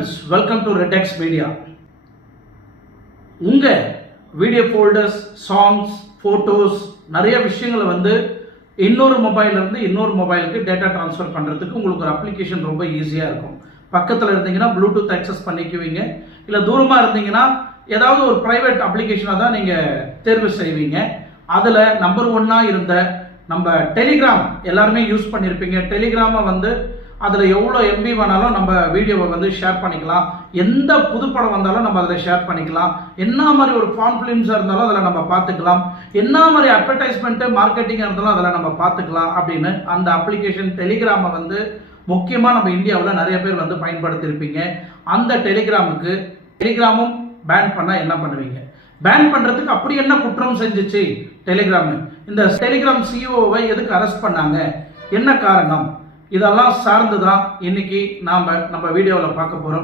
Friends, welcome to red X media. உங்கள் video folders, songs, photos நிறைய விஷயங்களை வந்து இன்னொரு மொபைல்லேருந்து இன்னொரு மொபைலுக்கு டேட்டா ட்ரான்ஸ்ஃபர் பண்ணுறதுக்கு உங்களுக்கு ஒரு அப்ளிகேஷன் ரொம்ப ஈஸியாக இருக்கும். பக்கத்தில் இருந்தீங்கன்னா ப்ளூடூத் அக்சஸ் பண்ணிக்குவீங்க. இல்லை தூரமாக இருந்தீங்கன்னா ஏதாவது ஒரு ப்ரைவேட் அப்ளிகேஷனாக தான் நீங்கள் தேர்வு செய்வீங்க. அதில் நம்பர் 1 இருந்த நம்ம டெலிகிராம் எல்லாருமே யூஸ் பண்ணியிருப்பீங்க. டெலிகிராமை வந்து அதில் எவ்வளோ எம்பி வேணாலும் நம்ம வீடியோவை வந்து ஷேர் பண்ணிக்கலாம். எந்த புது படம் வந்தாலும் நம்ம அதில் ஷேர் பண்ணிக்கலாம். என்ன மாதிரி ஒரு ஃபார்ம் ஃபிலிம்ஸாக இருந்தாலும் அதில் நம்ம பார்த்துக்கலாம். என்ன மாதிரி அட்வர்டைஸ்மெண்ட்டு மார்க்கெட்டிங்காக இருந்தாலும் அதில் நம்ம பார்த்துக்கலாம். அப்படின்னு அந்த அப்ளிகேஷன் டெலிகிராமை வந்து முக்கியமாக நம்ம இந்தியாவில் நிறைய பேர் வந்து பயன்படுத்தியிருப்பீங்க. அந்த டெலிகிராமும் பேன் பண்ணால் என்ன பண்ணுவீங்க? பேன் பண்ணுறதுக்கு அப்படி என்ன குற்றம் செஞ்சிச்சு டெலிகிராமு? இந்த டெலிகிராம் சிஇஓவை எதுக்கு அரெஸ்ட் பண்ணாங்க? என்ன காரணம்? இதெல்லாம் சார்ந்து தான் இன்னைக்கு நாம் நம்ம வீடியோவில் பார்க்க போகிறோம்.